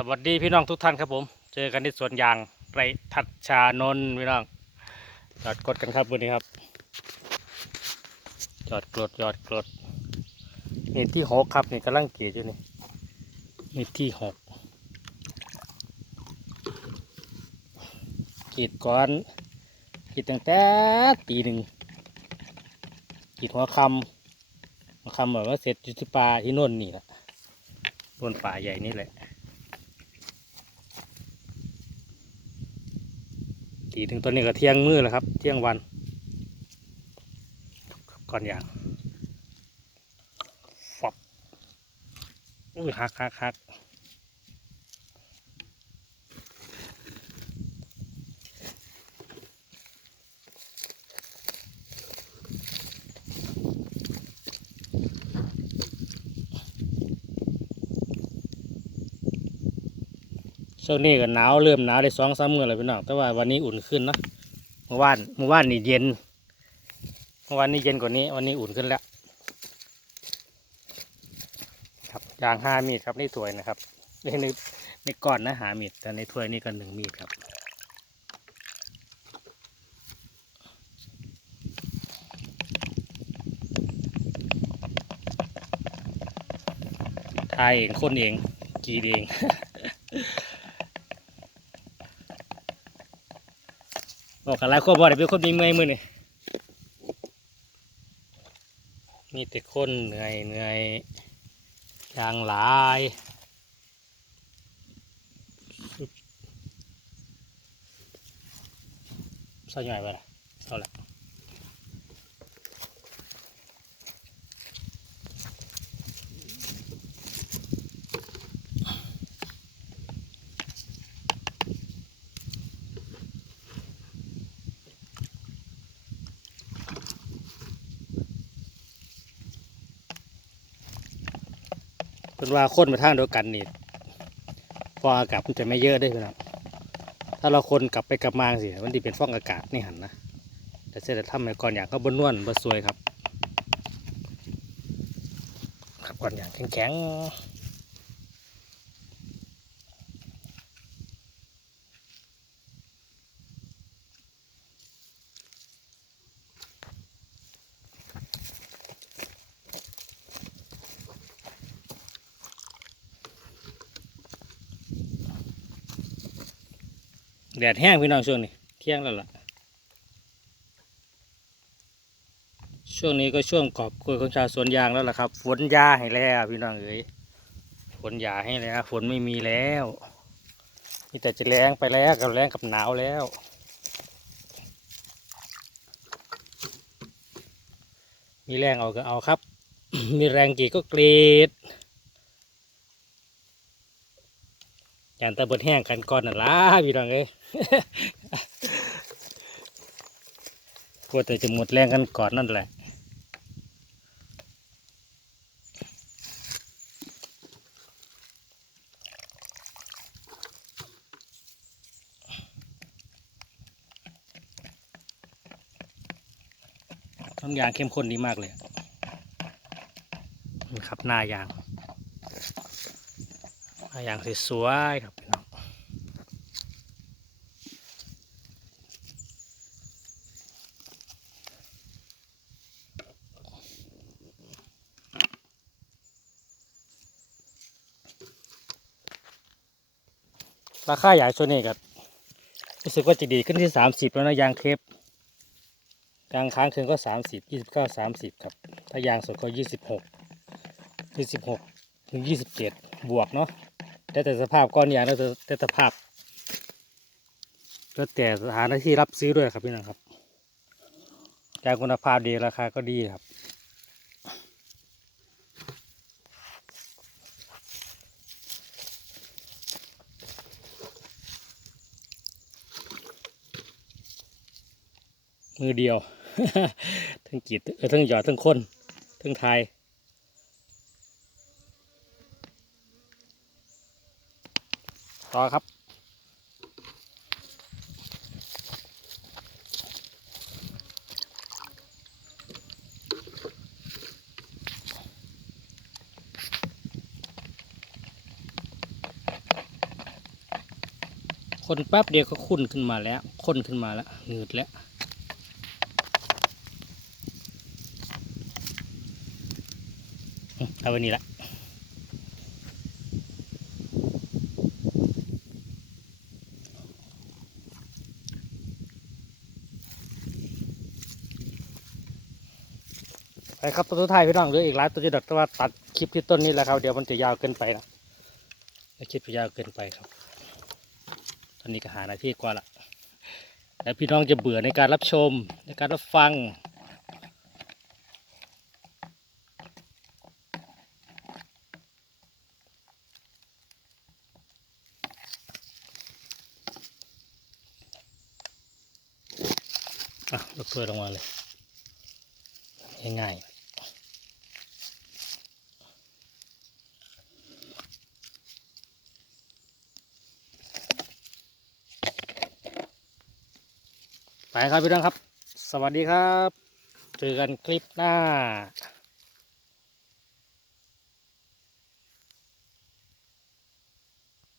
สวัสดีพี่น้องทุกท่านครับผม เจอกันที่สวนยางไรทัดชานนท์พี่น้องจอดกดกันครับวันนี้ครับจอดกรดจอดกรดนี่ที่หกครับนี่กำลังเกลียดอยู่นี่นี่ที่หกกรีดก่อนกรีดตั้งแต่ตีหนึ่งกรีดหัวคำหัวคำแบบว่าเสร็จอยู่ที่ป่าที่โน่นนี่แหละโน่นป่าใหญ่นี่แหละ ตีถึงตอนนี้ก็เที่ยงมือแล้วครับ เที่ยงวันก่อนอย่างฟับอุ้ยฮักฮักฮัก ช่วงนี้ก็หนาวเริ่มหนาวได้สองสามมื้อแล้วพี่น้องแต่ว่าวันนี้อุ่นขึ้นนะเมื่อวานเมื่อวานนี่เย็นเมื่อวานนี้เย็นกว่านี้ วันนี้อุ่นขึ้นแล้ว ครับยางห้ามีดครับนี่ถ้วยนะครับในในในก้อนนะหามีดแต่ในถ้วยนี่ก็หนึ่งมีดครับทายเองคนเองกีเอง ออกกันหลายคนบอกได้เป็นคนมีเมื่อยมือนี่มีแต่คนเหนื่อยเหนื่อยอย่างหลายเศร้าหน่อยไปละเศร้าละ เป็นว่าคนมาทางเดียวกันนี่ฟองอากาศมันจะไม่เยอะได้พี่น้องถ้าเราคนกลับไปกลับมาสิมันดีเป็นฟองอากาศนี่หันนะแต่เสร็จทำให้ก่อนอย่างเขาบนนวลบนสวยครับ ครับก่อนอย่างแข็งๆ แดดแห้งพี่น้องช่วงนี้ เที่ยงแล้วล่ะ ช่วงนี้ก็ช่วงกอบกล้วยของชาวสวนยางแล้วล่ะครับ ฝนยาให้แล้วพี่น้องเอ๋ยฝนยาให้แล้ว ฝนไม่มีแล้วมีแต่จะแรงไปแล้วกับแรงกับหนาวแล้วมีแรงเอาก็เอาครับ มีแรงกี่ก็กรีด อย่างตะเบิดแห้งกันก่อนน่ะล่ะพี่น้องเอ้ยกลัวแต่จะหมดแรงกันก่อนนั่นแหละน้ำยางเข้มข้นดีมากเลย ครับหน้ายาง หน้ายางสวยๆครับพี่น้องราคาใหญ่ช่วงนี้ครับรู้สึกว่าจะดีขึ้นที่สามสิบแล้วนะยางเคปยางค้างคืนก็สามสิบยี่สิบเก้าสามสิบครับ ถ้ายางสดก็ยี่สิบหกยี่สิบหกถึงยี่สิบเจ็ดบวกเนาะ แต่แต่สภาพก้อนยางแล้วแต่แต่สภาพ แล้วแต่สถานที่รับซื้อด้วยครับพี่น้องครับยางคุณภาพดีราคาก็ดีครับมือเดียว ทั้งกรีดเออทั้งหยอดทั้งคนทั้งไทย ต่อครับ คนแป๊บเดียวก็ขุ่นขึ้นมาแล้วข้นขึ้นมาแล้วหนืดแล้วเอาไว้นี่ละ ไปครับตัวสุดท้ายพี่น้องเหลืออีกหลายตัวจะดัดแต่ว่าตัดคลิปที่ต้นนี้แหละครับ เดี๋ยวมันจะยาวเกินไปนะคลิปจะยาวเกินไปครับตอนนี้ก็หาหน้าที่กว่าละแล้วพี่น้องจะเบื่อในการรับชมในการรับฟังอะยกถ้วยลงมาเลย ง่ายๆไปครับพี่น้องครับ สวัสดีครับ เจอกันคลิปหน้า